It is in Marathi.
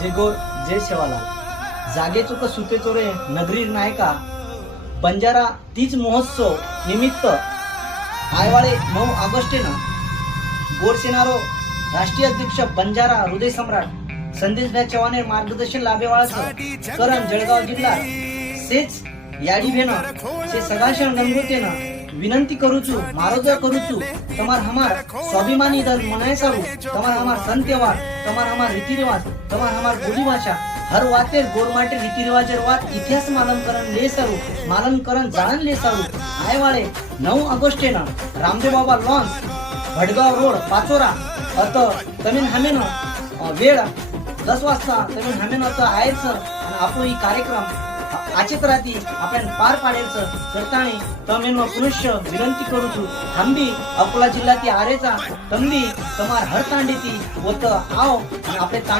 जे गोर जय शेवालाल जागे चुक सुते चोरे नगरी नायका बंजारा तीज महोत्सव निमित्त आयवाळे 9 ऑगस्टना गोरसेनारो राष्ट्रीय अध्यक्ष बंजारा हृदय सम्राट संदेशभाई चव्हाणे मार्गदर्शन लाभेवाळाचं करण जळगाव जिल्हा सेच याडी भेन से सगाशन गंगोतेना विनंती करूचु मारोजा करूचु तमार हमार स्वाभिमानी दल मनाय सारू तमार हमार संत त्योहार तमार हमार रीति रिवाज तमार हमार बोली भाषा हर वातेर गोरमाटे रीति रिवाजेर वात इतिहास मालनकरण ले सारू मालनकरण जाणन ले सारू आयवाळे 9 ऑगस्टेना रामदेव बाबा लॉन्स भडगाव रोड पाचोरा अत तमिन हमेन वेळ 10 वाजता तमिन हमेन अत आयचं आणि आपण ही कार्यक्रम आचित राती आपण पार पाडेलचं करतानी तमेनो पुनश्च विनंती करूचु थांबी अकोला जिल्ह्यातील आरेचा तंबी तमार हर तांडेती होत आओ आणि आपले तांडे